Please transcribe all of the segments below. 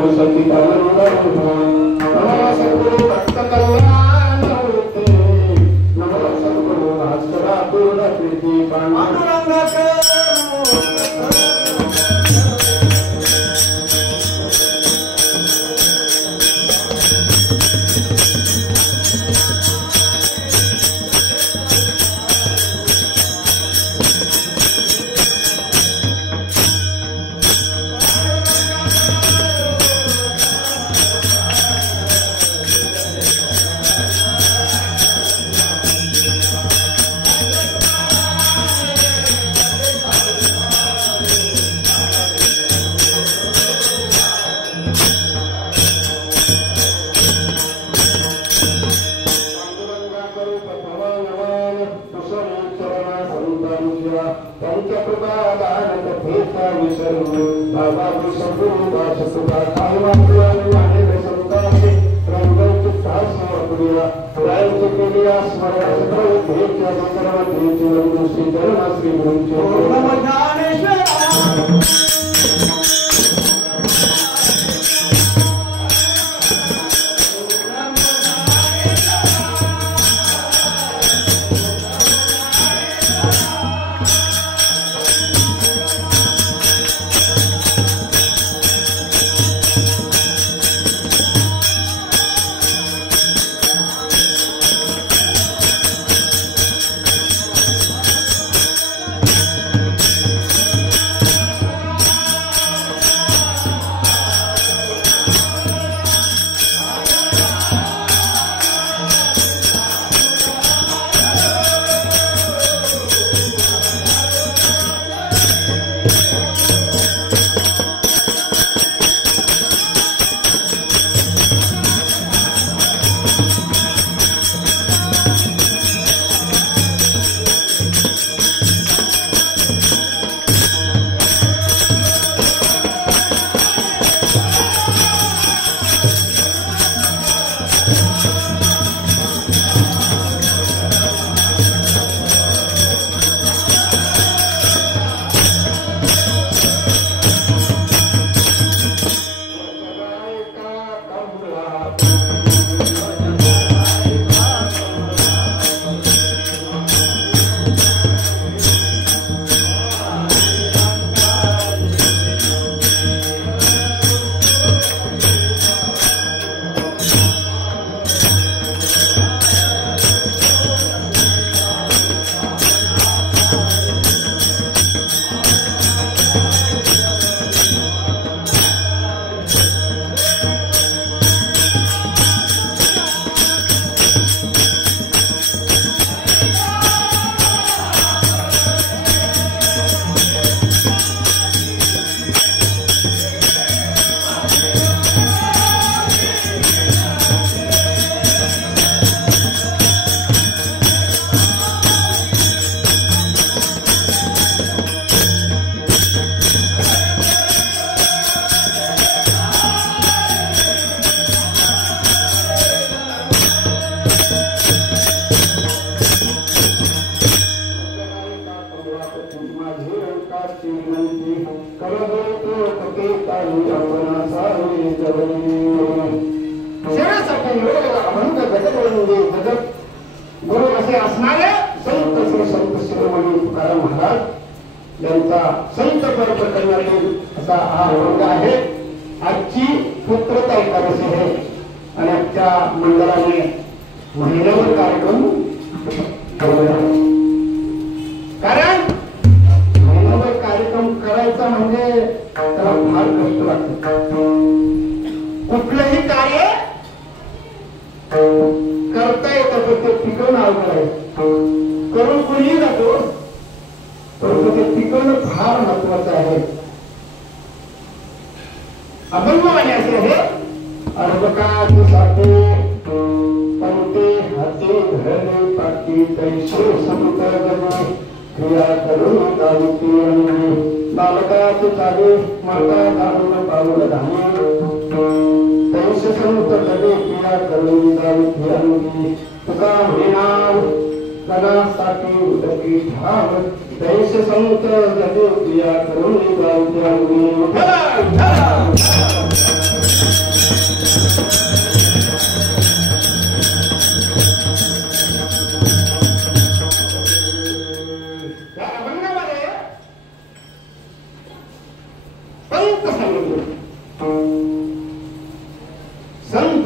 संत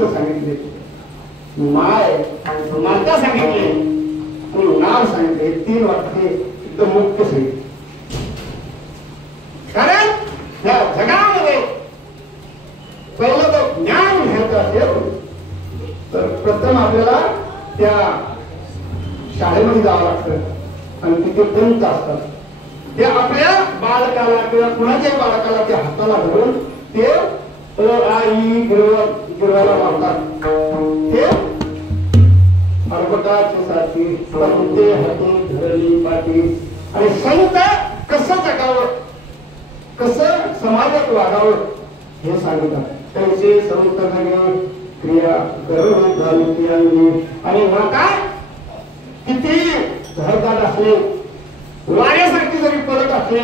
गोष्ट सांगितली, माय माता सांगितले आणि नाव सांगितले. 3 वाक्ये एकदम मुख्य सांगितले. कारण या जगामध्ये पहिलं तर ज्ञान घ्यायचं असेल तर प्रथम आपल्याला त्या शाळेमध्ये जावं लागतं आणि तिथे पंच असतात. ते आपल्या बालकाला किंवा कुणाच्याही बालकाला त्या हाताला धरून ते आई गिरवायला लावतात. ते अर्भकाची साथी पंते हाती धरली पाठी आणि संत कसं जगावं, कसं समाजात वागावं हे सांगतात. त्यांचे संत जगे क्रिया करून आणि नका किती घरदार असले, वाऱ्यासारखी जरी पडत असले,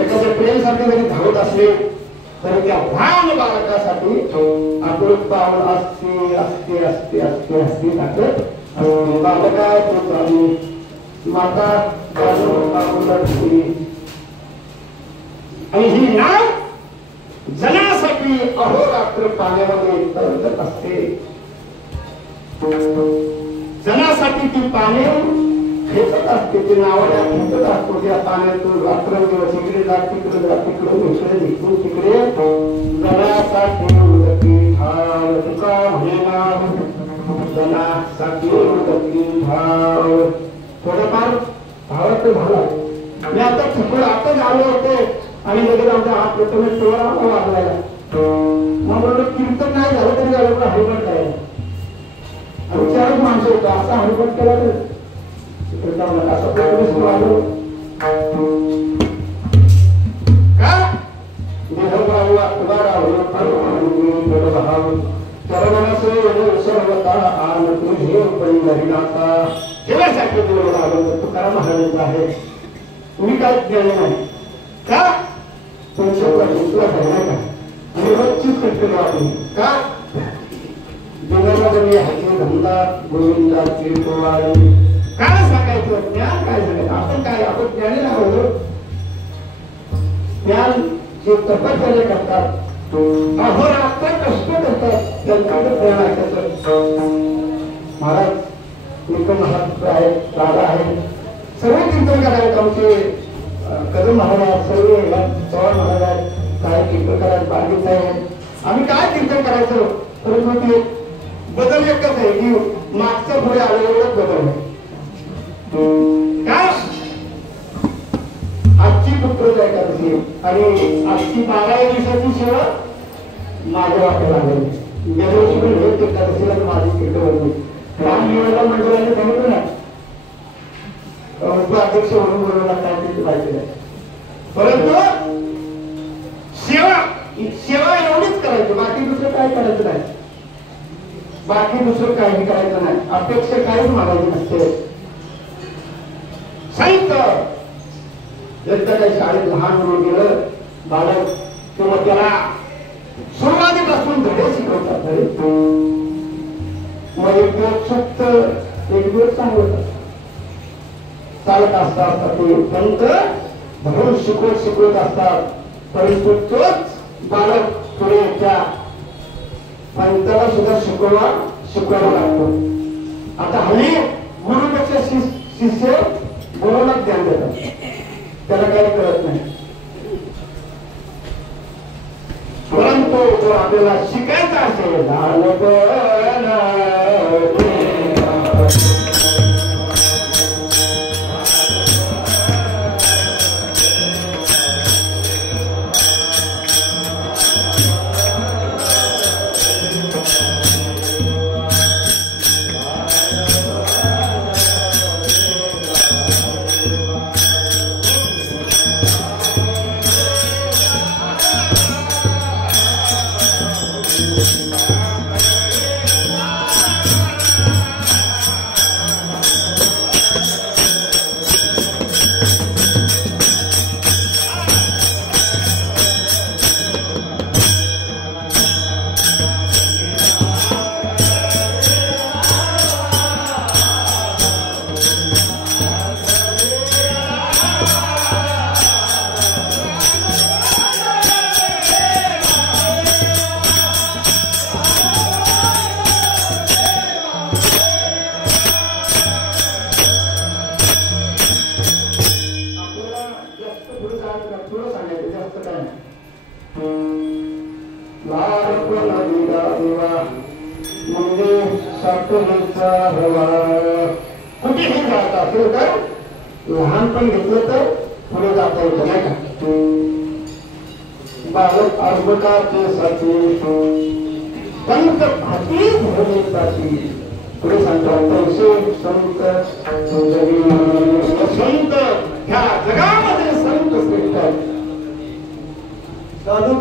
एखाद्या प्रेमसारखे जरी धावत असले तरी त्या लहान बालकासाठी आपण पाऊल असते असते असते असते असते टाकत बालका माता आणि ही नाव जनासाठी अहोरात्र पाण्यामध्ये तरंगत असते. जनासाठी ती पाणी खेचत असते, ती नावाला खेचत असतो. त्या पाण्यातून रात्रंदिवस इकडे जा तिकडे जा तिकडून इकडे इकडून तिकडे जनासाठी उदकी भाव तुका म्हणेना जनासाठी उदकी भाव. थोडंफार भावात झाला. मी आता चुकलं आता झालो होते आणि लगेच आमच्या हात प्रथम टोळा वाजवायला. मग म्हणलं कीर्तन नाही झालं तरी झालं पण हरिपट काय आणि 4 माणसं होतं. असा हरिपट केला तर असं आहे. मी काय केलं नाही का तुमच्या घेतला पाहिजे का आणि रोजचीच करतो आपण का जीवनामध्ये हाती धंदा गोविंदाची पोवाडी काय सांगायचं, ज्ञान काय सांगायचं. आपण काय आपण ज्ञानी आहोत. ज्ञान जे तपश्चर्या करतात, अहोरात्र कष्ट करतात, त्यांच्याकडे प्रेरणा ऐकायचं. महाराज निकम महाराज आहेत, दादा आहेत, सर्व कीर्तनकार आहेत. आमचे कदम महाराज, सर्व चव्हाण महाराज, काय कीर्तनकार आहेत, बांधीत आहेत. आम्ही काय कीर्तन करायचं परंतु ते बदल एकच आहे की मागच्या पुढे आलेलं बदल आहे. काय आजची पुत्र एकादशी आणि आजची 12 दिवसाची सेवा माझ्या वाट्याला आलेली. गेल्या वर्षी पण हे एकादशीला माझी कीर्तन रामलीला मंडळाने सांगितलं ना अध्यक्ष म्हणून बोलवला काय ते माहिती नाही. परंतु सेवा एवढीच करायची, बाकी दुसरं काय करायचं नाही. बाकी दुसरं काही करायचं नाही. अपेक्षा काहीच मागायची नसते. साहित्य एकदा काही शाळेत लहान म्हणून गेलं बालक किंवा त्याला सुरुवातीपासून धडे शिकवतात. मग एक दिवस सुप्त एक दिवस चांगलं चालत असतात. ते पंत धरून शिकवत असतात. परंतु तोच बालक पुढे त्या पंताला सुद्धा शिकवायला लागतो. आता हल्ली गुरुपेक्षा शिष्य गुरुला ज्ञान देतात, त्याला काही कळत नाही. परंतु जर आपल्याला शिकायचं असेल लालपण दिला देवा म्हणजे साखरेचा हवा कुठेही जात असेल तर लहानपण घेतलं तर पुढे जाता येतं नाही का बालक अर्भकाचे साथी संत भाती धर्मेसाठी पुढे सांगतात तैसे संत संत ह्या जगामध्ये संत श्रेष्ठ साधू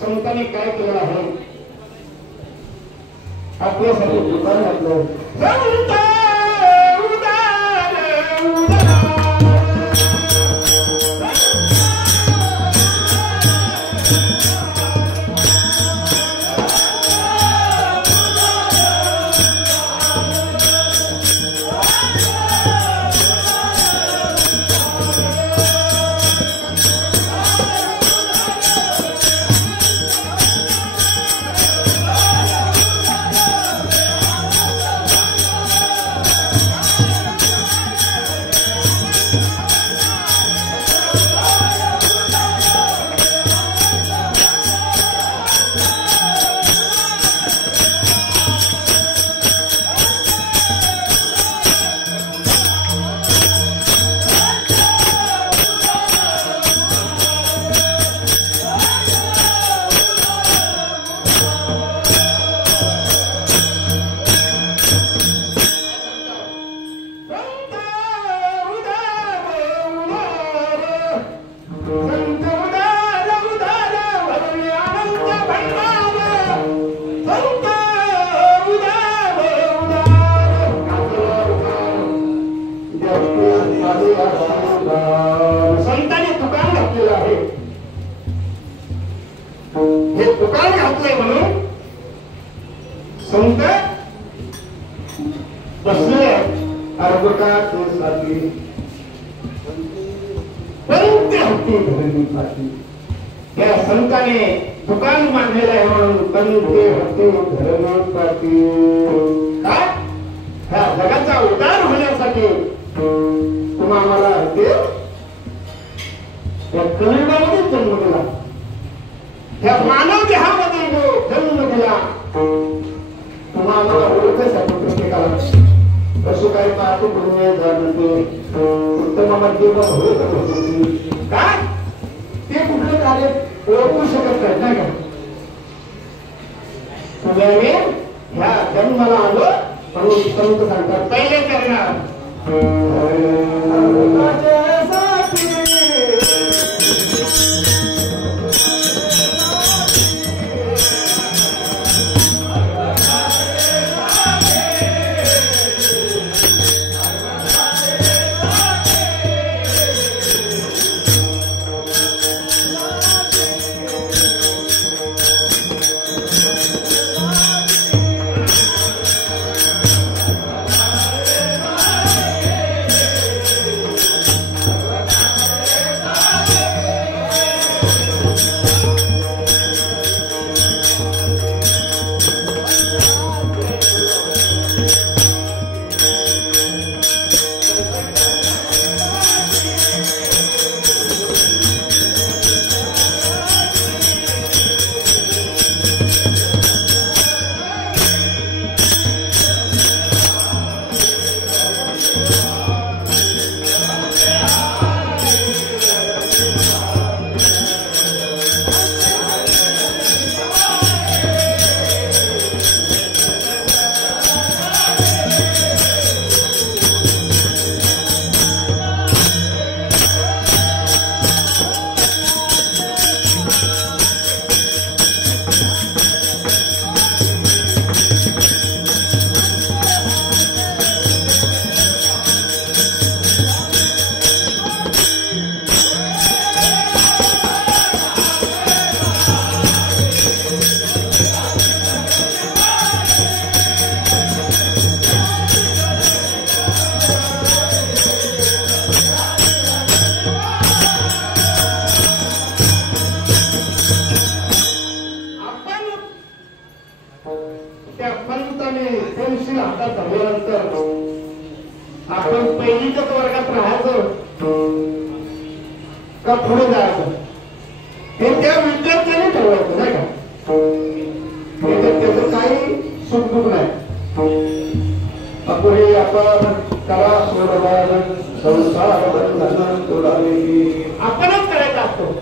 संतांनी काय केलं आहे आपल्यासाठी दुकान घातलं संतांनी दुकान घातलेलं आहे हे दुकान घातलंय म्हणून संत बसले अर्भकात साथी पंत होती धरणीसाठी त्या संताने दुकान बांधलेलं आहे म्हणून पंते होते धरणीसाठी काय ह्या जगाचा उद्धार होण्यासाठी तुम्हाला त्या कलियुगामध्ये जन्म दिला ह्या मानव देहामध्ये जो जन्म दिला तुम्हाला ओळखण्यासाठी प्रत्येकाला कसं काही पाहतो गुरुने जाणते उत्तमामध्ये काय ते कुठलं कार्य ओळखू शकत नाही का तुम्ही ह्या जन्माला आलो म्हणून संत सांगतात पहिले करणार आता दहावीनंतर आपण पहिलीच्याच वर्गात राहायचं का पुढे जायचं हे त्या विद्यार्थ्याने ठरवायचं नाही का. त्याचं काही सुखदुख नाही. पुढे आपण कला सोडवा संसार आपणच करायचा असतो.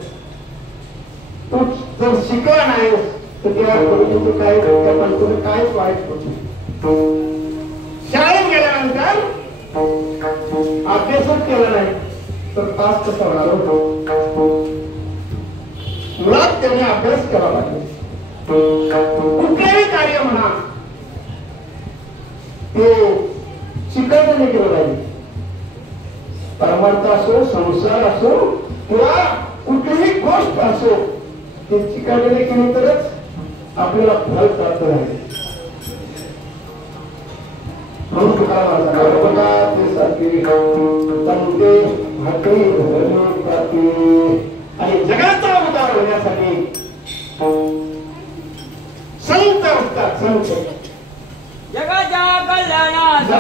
तू जर शिकला नाहीस तर त्या गोष्टीचं काय तुला काहीच वाईट होत नाही. शाळेत गेल्यानंतर अभ्यासच केला नाही तर पास कसा होणार होतो. मुळात त्याने अभ्यास करावा लागेल. कुठलेही कार्य म्हणा ते शिकायचं नाही केलं पाहिजे. परमार्थ असो संसार असो किंवा कुठलीही गोष्ट असो ते शिकायचं नाही केली तरच आपल्याला फळ प्राप्त झाले. म्हणून बघा ते सारखी आणि जगाचा उद्धार होण्यासाठी संत असतात. संत जगाच्या कल्याणात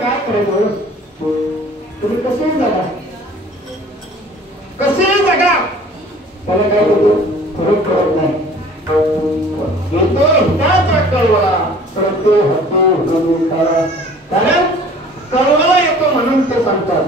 काय करायचं. तुम्ही कसे जगा त्याला काय होतो फरक कळत नाही. येतो त्याचा कळवा कळतो होतो कारण कळवाला येतो म्हणून ते सांगतात.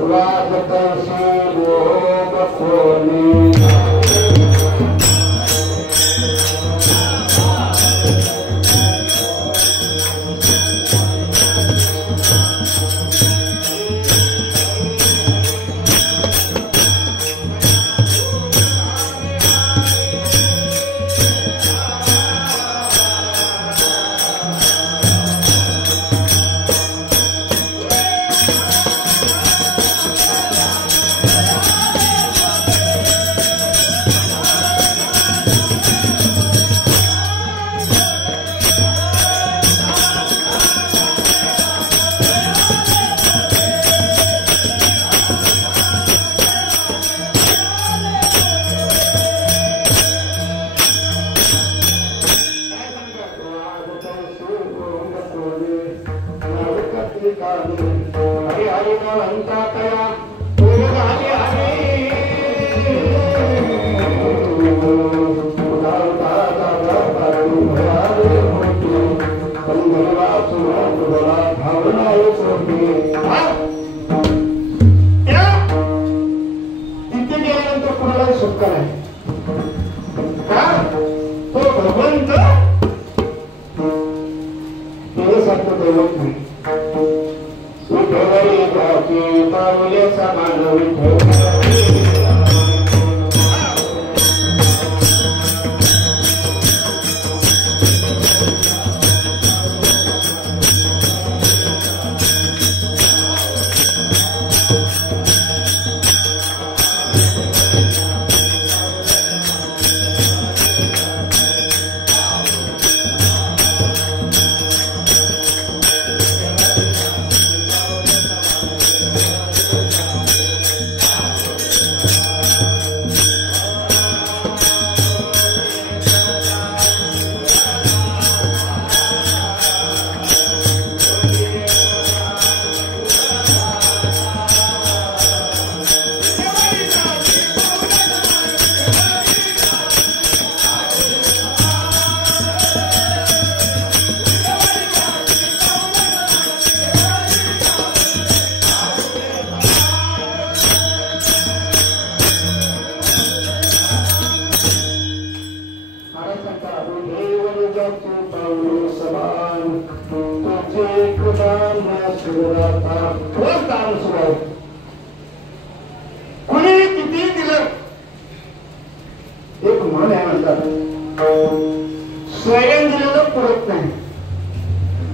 स्वयं दिलेलं पुरत नाही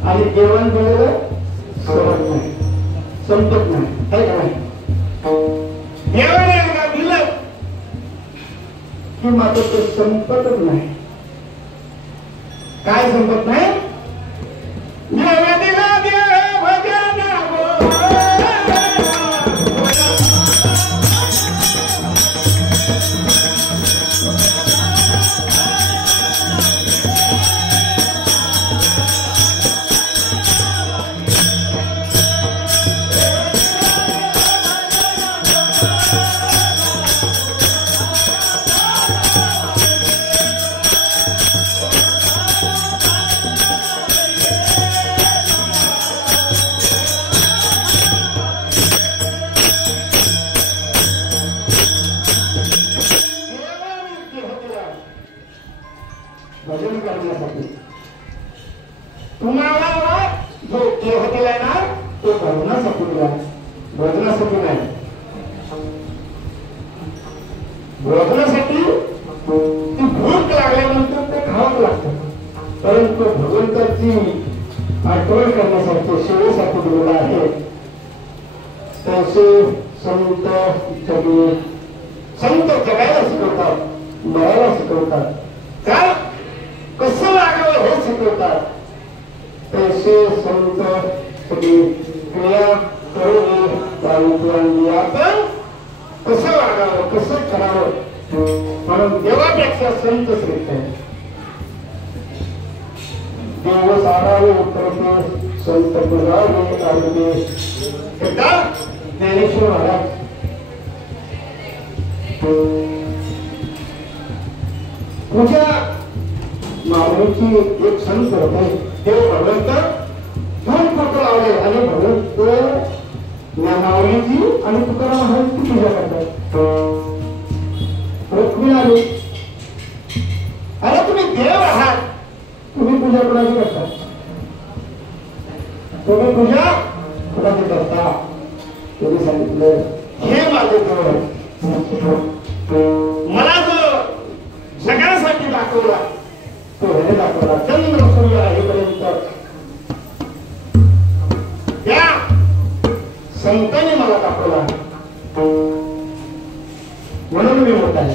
आणि जेवण दिलेलं सरत नाही, संपत नाही. मात्र ते संपतच नाही. काय संपत नाही? भजन करण्यासाठी तुम्हाला जो देह दिलाय ना तो भजनासाठी दिलाय, भजनासाठी नाही. भजनासाठी ती भूक लागल्यानंतर ते खावं लागतं, परंतु भगवंताची आठवण करण्यासाठी सेवेसाठी दिलेला आहे. तसे संत जगायला शिकवतात, मरायला शिकवतात, काय कसं वागावं हे शिकवतात. तसे संत क्रिया करून आपण कसं वागावं, कसं करावं म्हणून देवापेक्षा संत श्रेष्ठ आहे. देव सारावे करते संत पुजावे आरोग्य. एकदा ज्ञानेश्वर महाराज पूजा माऊलीची एक संत होते. ते भगवंत दोन फोटो लावले आणि भगवंत माऊलीची आणि तुकाराम महाराजची पूजा करतात. रुक्मिणी आली, अरे तुम्ही देव आहात, तुम्ही पूजा कोणाची करता? तुम्ही पूजा कोणाची करता? तुम्ही सांगितलं हे माझे देव, मला जो जगासाठी दाखवला तो हे दाखवला. चंद्र सूर्य आहेपर्यंत त्या संतांनी मला दाखवला, म्हणून मी मोठा आहे.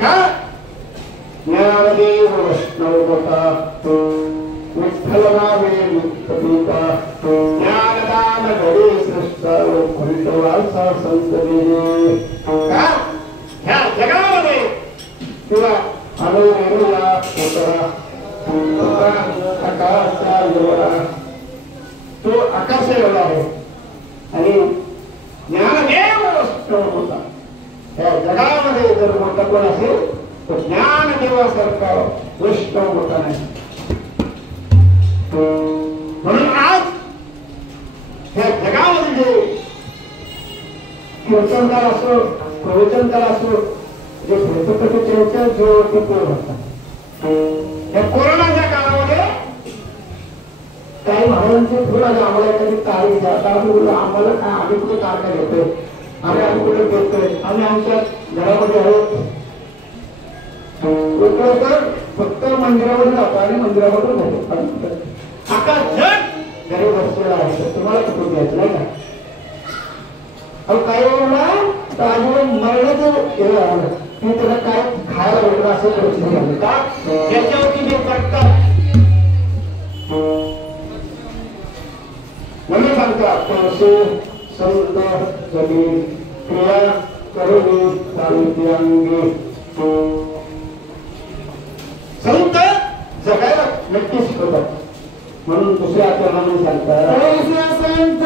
का? ज्ञानदेव वैष्णव मोठा, विठ्ठल नामे मुक्तपीता, ज्ञानदान घडे सृष्टा फलितवासा संत देवे. का? ह्या जगामध्ये किंवा अनुभवला होता आकाशा एवढा, तो आकाश एवढा आहे आणि ज्ञानदेव वैष्णव होता. या जगामध्ये जर मोठा कोण असेल तर ज्ञानदेवासारखा वैष्णव मोठा नाही. म्हणून आज या जगामध्ये जे कीर्तनकार असो, प्रवचनकार असो, जे त्यांच्या जीवावरती पूर्ण होतात. या कोरोनाच्या काळामध्ये काही महाराजांचे फुल आम्हाला एखादी तारीख द्या, आम्हाला काय, आम्ही कुठे तारखा घेतोय, आम्ही कुठे देतोय, आम्ही आमच्या घरामध्ये आहोत. तर फक्त मंदिरामध्ये जातो आणि मंदिरामधून जातो. आता जग घरी बसलेला आहे, तुम्हाला कुठून द्यायचं नाही का? काही वेळेला तर मरणाचं केलं आलं की त्याला काय खायला भेटलं असं परिस्थिती झाली का? त्याच्यावरती जे करतात म्हणून सांगतात तसे संत जमीन क्रिया करून चालते अंगी. संत जगायला नक्की शिकवतात. म्हणून दुसऱ्या आचरणाने सांगतात संत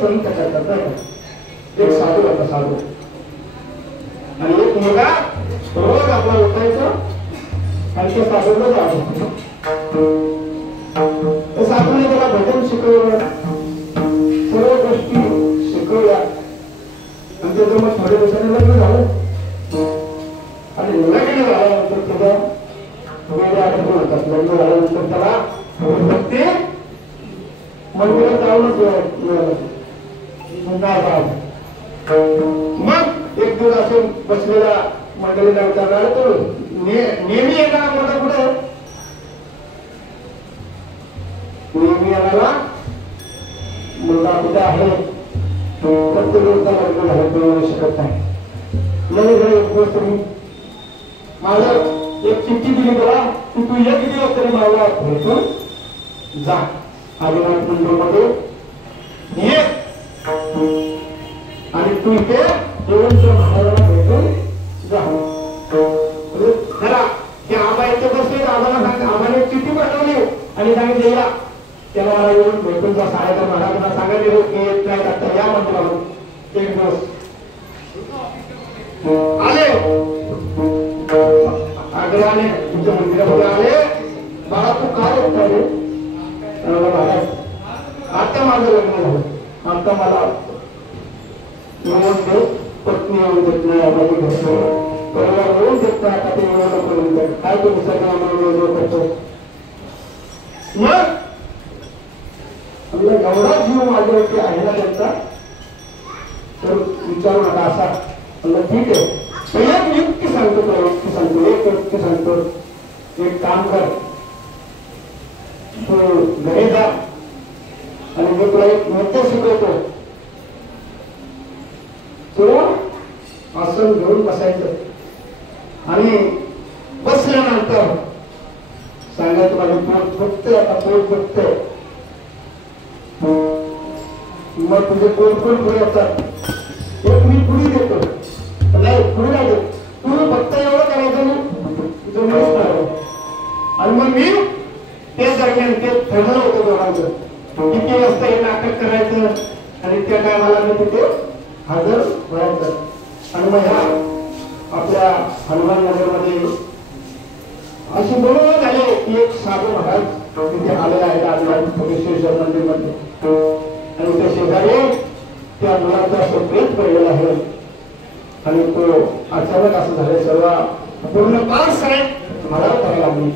संत करतात नाही का. एक साधू होता साधू आणि एक मुलगा रोज आपला उठायचा आणि ते साधूला जायचं. साधूने त्याला भजन शिकवलं, सर्व गोष्टी शिकवल्या आणि त्याचं मग थोड्या दिवसाने लग्न झालं आणि लग्न झाल्यानंतर त्याला वेगळ्या आठवण होतात. लग्न झाल्यानंतर त्याला भक्ती मंदिरात जाऊनच मग एक दिवस असून बसलेला मंडळीला विचारला तो नेहमी येणारा मुलगा कुठे नेहमी येणारा मुलगा कुठे आहे. प्रत्येक रोजचा लग्न झालं शकत नाही. नवीन एक गोष्ट मी माझं एक चिठ्ठी दिली तुला की तू एक दिवस तरी मला भेटून जा आदिनाथ मंदिरमध्ये ये आणि तू इथे देवेंद्र महाराजांना भेटून जा. खरा ते आबा इथे बसले आम्हाला सांग आम्हाला चिठ्ठी पाठवली आणि सांगितले या त्याला मला येऊन भेटून जा. साडेकर महाराजांना सांगायचे की येत नाही आता या मंदिरावर एक दिवस आले आग्रहाने तुमच्या मंदिरामध्ये आले. बाळा तू काय होता रे महाराज आता माझं लग्न झालं आता मला पत्नी येऊन देत नाही माझी घर परिवार येऊन देत नाही आता ते एवढं करून देत काय तुम्ही सगळं करतो. मग एवढा जीव माझ्यावरती आहे ना त्यांचा तर विचारू नका असा. ठीक आहे एक युक्ती सांगतो एक युक्ती सांगतो. एक काम कर तू घरी जा आणि मी तुला एक नृत्य शिकवतो. तो आसन घेऊन बसायचं आणि बसल्यानंतर सांगायचं माझं पोट फुटतंय आता पोट फुटतंय. मग तुझे कोण कोण पुढे येतात एक मी पुढे देतो नाही पुढे नाही देत तू फक्त एवढं करायचं नाही आणि मग मी ते दरम्यान ते ठरवलं होतं दोघांचं किती वाजता हे नाटक करायचं आणि त्या टायमाला मी तिथे हजर व्हायचं. आणि मग ह्या आपल्या हनुमान नगरमध्ये अशी बरोबर झाले की एक साधू महाराज तिथे आलेला आहे आदिनाथेश्वर मंदिरमध्ये आणि त्या शेजारी त्या मुलाचा असं प्रेत पडलेला आहे आणि तो अचानक असं झालं सर्व पूर्ण पाच साहेब मला करायला लागली.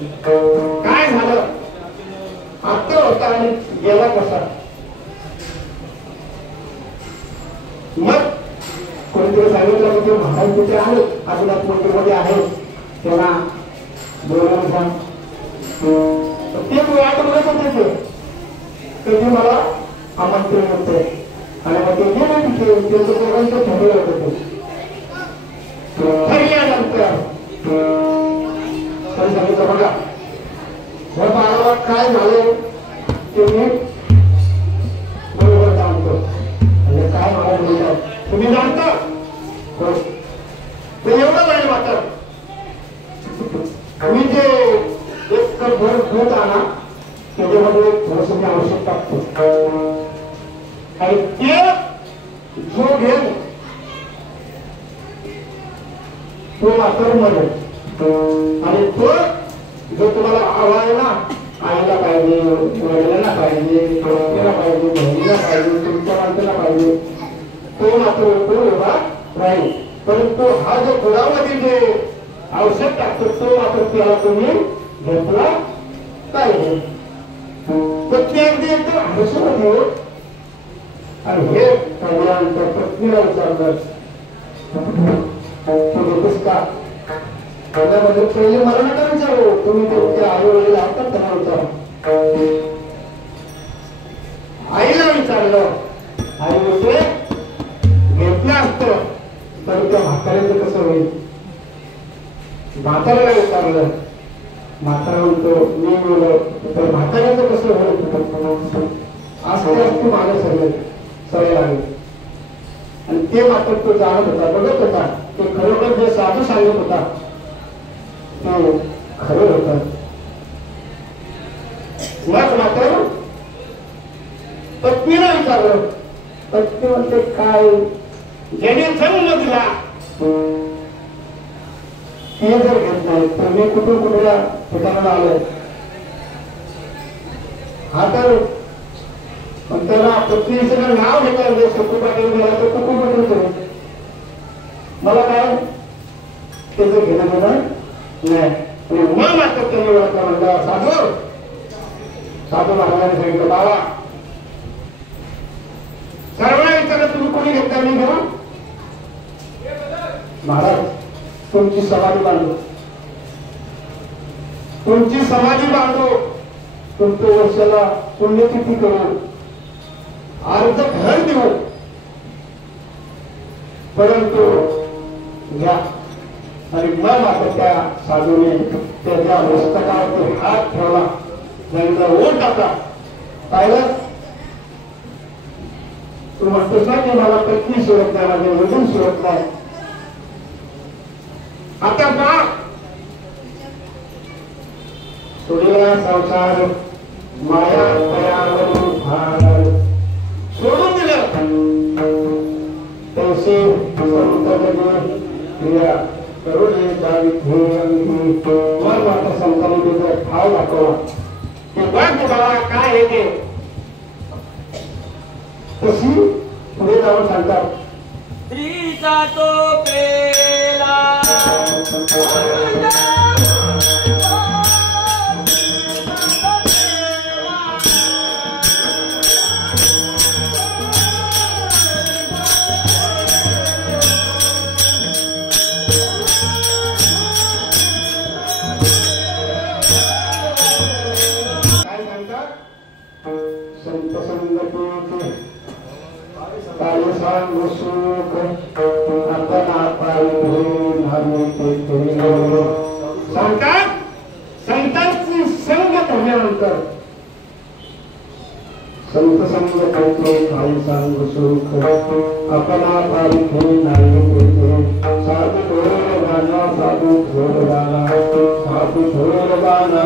काय झालं आता होता आणि गेला कसा. मग कोणीतरी सांगितलं की ते महाराज तिथे आहे आदिनाथ मंदिरमध्ये आहे त्यांना बोलायला सांग. ते वाट बघत होते कधी मला आमंत्रण होते आणि मग ते गेले तिथे त्यांचं दोघांचं ठरवलं होतं ते ठरल्यानंतर सांगितलं बघा ह्या बाळाला काय झालं ते मी बरोबर जाणतो म्हणजे काय मला बोलतात तुम्ही जाणता ते एवढं वेळ वाटत मी जे एक कप भर दूध आणा त्याच्यामध्ये थोडस मी औषध टाकतो आणि ते जो घेऊन तो मात्र मरेल आणि तो जो तुम्हाला हवा आहे ना आईला पाहिजे वडिलांना पाहिजे पत्नीला पाहिजे बहिणीला पाहिजे तुमच्या माणसाला पाहिजे तो मात्र तो उभा राहील. परंतु हा जो गुळामध्ये जे औषध टाकतो तो मात्र त्याला तुम्ही घेतला पाहिजे. पत्नी अगदी एकदम हसत होती आणि हे कल्याणच्या पत्नीला विचारलं तू घेतोस का. त्यामध्ये पहिले मला नका विचारू तुम्ही तुमच्या आई वडील असतात त्यांना विचारा. आईला विचारलं आई बोलते घेतलं असतं तर त्या म्हाताऱ्याचं कसं होईल. म्हाताऱ्याला विचारलं म्हातारा म्हणतो मी बोललो तर म्हाताऱ्याचं कसं होईल. असते असते मागे सगळे लागले आणि ते मात्र तो जाणत होता बघत होता तो खरोखर जे साधू सांगत होता ते खरं होतं. मग मात्र पत्नीला विचारलं पत्नी म्हणते काय ज्याने जन्म दिला ते जर घेत नाही तर मी कुठून कुठल्या ठिकाणाला आलोय हा तर पण त्याला पत्नीचं नाव घेतलं सुकू पाटील मला तर कुकू पाटील करू मला काय त्याचं घेणं घेणं नाही मग मात्र त्यांनी ओळखला म्हणला साधू साधू महाराजांनी सांगितलं बाबा सर्वांना विचारलं तुम्ही कोणी घेतला मी घेऊन महाराज तुमची समाधी बांधू तुमची समाधी बांधू तुमच्या वर्षाला पुण्यतिथी करू अर्ध घर देऊ परंतु घ्या आणि मग आता त्या साधूने त्याच्या मस्तकावरती हात ठेवला त्यांचा ओठ टाकला पाहिलं तू म्हणतोस ना की मला पत्नी सोडत नाही माझे वजन सोडत नाही आता पहा सोडला संसार माया दयावरून भार सोडून दिलं तसे क्रिया करून मग आता संतांनी त्याचा ठाव दाखवला की बघ बाबा काय येते तशी पुढे जाऊन सांगतात स्त्रीचा तो पेला संतांची संगत होण्यानंतर संत संग करते काही सांग सुख आपला पारिखे नाही साधू थोर गाना साधू थोर गाना साधू थोर गाना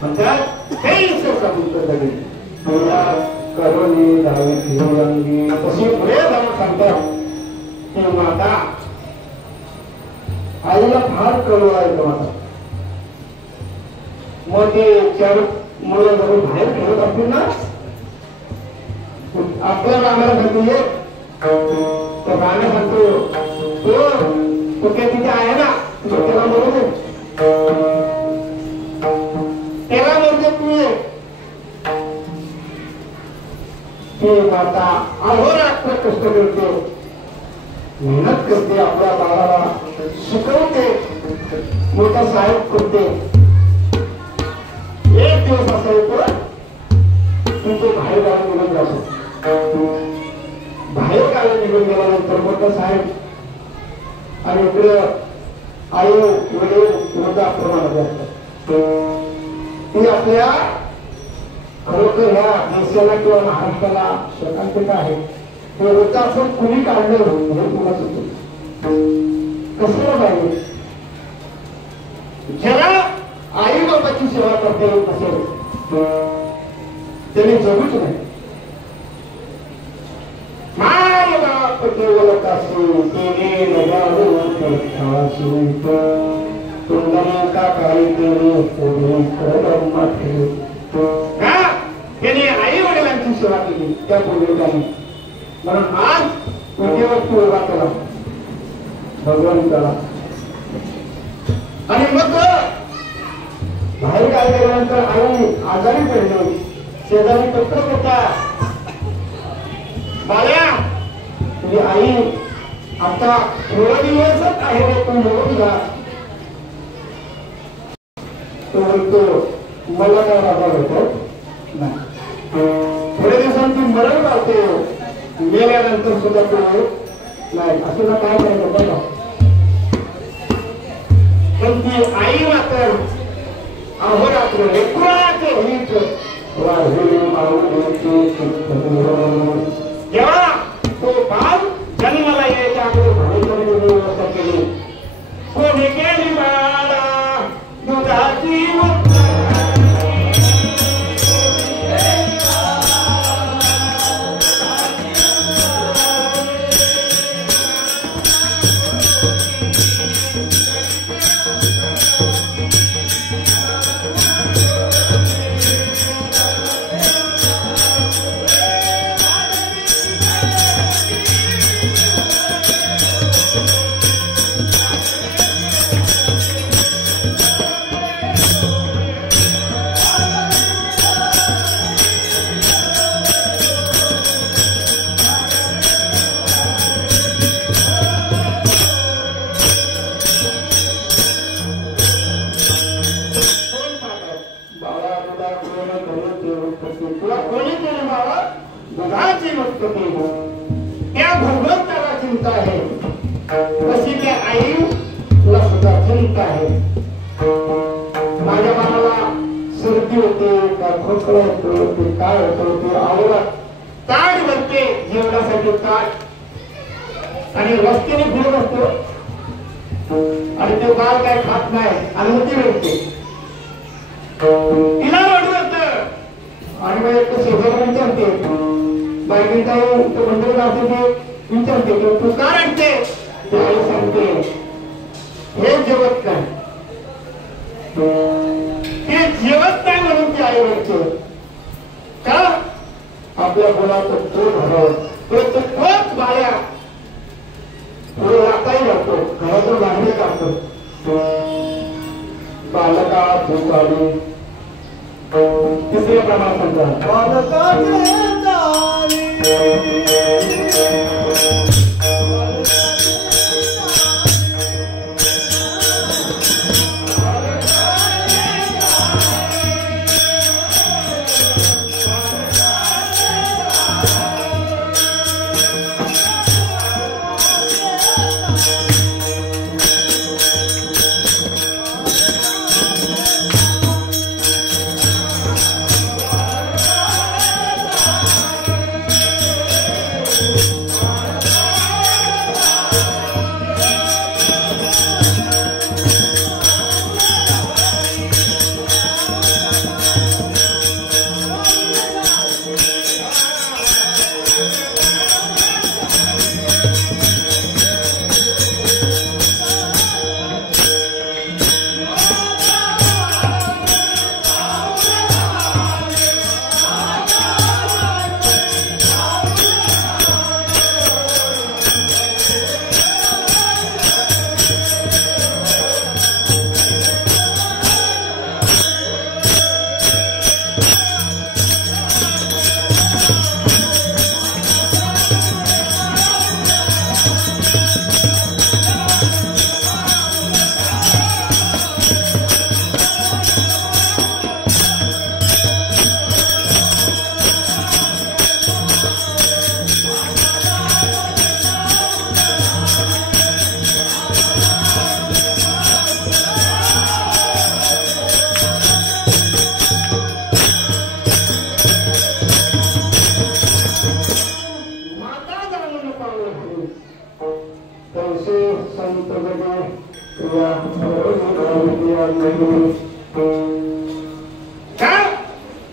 म्हणतात तेच संत तरी तुला करुणी धावी फिरंगी तशी पुढे जाऊन सांगतात की माता आईला फार कळू आहे माता मग ते चार मुलं जर बाहेर खेळत असतील ना आपल्या गाण्याला सांगतो तो गाणं सांगतो तो काय तिथे आहे ना त्याला बरोबर त्याला बोलतो तू ती माता अहोरात्र कष्ट करते मेहनत करते आपल्या बाळाला शिकवते मोठा साहेब करते एक दिवस असा येतो तुमचे बाहेर गावी निघून जातो बाहेर गावी निघून गेल्यानंतर मोठा साहेब आणि इकडे आई वडील वृद्धाश्रमामध्ये असतात ती आपल्या खरोखर ह्या देशाला किंवा महाराष्ट्राला शकांतिका आहे ते वृद्धाश्रम कुणी काढलं हे तुला सुचतो कसं पाहिजे ज्याला आई बाबाची सेवा करता येत नसेल त्याने जगूच नाही माय बाप केवळ कासू तेने लगावू तुंडने का काही केले का त्याने आई वडिलांची सेवा केली त्या पूर्वजांनी म्हणून आज पुण्यवस्तू उभा केला भगवंताला आणि मग बाहेर काय गेल्यानंतर आई आजारी पडली शेजारी पत्र होता बाल्या तुझी आई आता थोडा दिवसच आहे रे तू निघून जा तो म्हणतो मला काय राजा होतो नाही थोड्या दिवसांची मरण पावते मेल्यानंतर सुद्धा तो नाही असं ना काय करायचं बघा पण ती आई मात्र अहोरात्र लेकराचे हित जेव्हा तो बाळ जन्माला यायच्या अगोदर व्यवस्था केली कोणी केली बाळा दुधाची तुला कोणी केलं बाबा दुधाची उत्पत्ती त्या भगवंताला चिंता आहे तशी त्या आई तुला सुद्धा चिंता आहे माझ्या बाळाला सर्दी होते का खोकला होतो ते काय होतं ते आवडत ताट बनते जेवणासाठी ताट आणि रस्त्याने फिरत असतो आणि ते बाळ काय खात नाही अनुमती मिळते तिला रडू येत आणि मग एक शेजारी विचारते बायकिंग तो मंदिरात असते ते विचारते की तू का रडते ते आई सांगते हे जेवत नाही ते जेवत नाही म्हणून ती आई रडते का आपल्या मुलाचं पोट भरावं तो तोच बाळ्या पुढे लागताही लागतो घरातून बाहेर काढतो बालका भूताली तिसरे प्रमाण समजा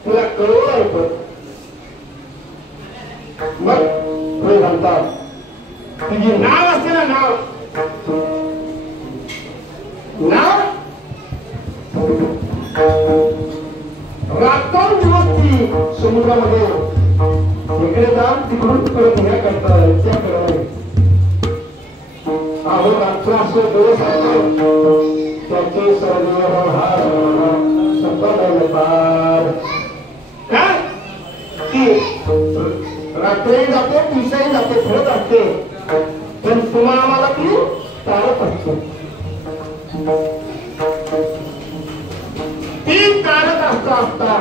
तुला कळवलं होतं मग पुढे म्हणतात तुझे नाव असते ना नाव रात्रंदिवस ती समुद्रामध्ये इकडे जाऊन तिकडून परत ह्या करतात त्या करावे अहो रात्र असं दिवस त्याचे सर्व रात्री जाते दिवसाही जाते फिरत असते पण तुम्हाला आम्हाला ती चालत असते ती चालत असता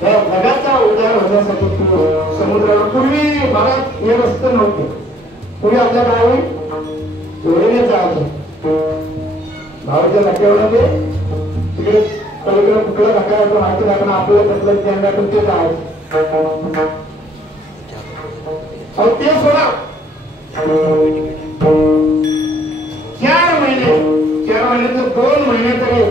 त्या जगाचा उद्धार होण्यासाठी तू समुद्रावर पूर्वी भागात हे रस्ते नव्हते पूर्वी आपल्या गावी जोडीने जायचं भावाच्या धक्क्यावर तिकडे पलीकडे कुठला धक्का येतो माहिती लागणं आपल्याला त्यातलं ज्ञानातून ते जायचं ते सोडा 4 महिने तर 2 महिने तरी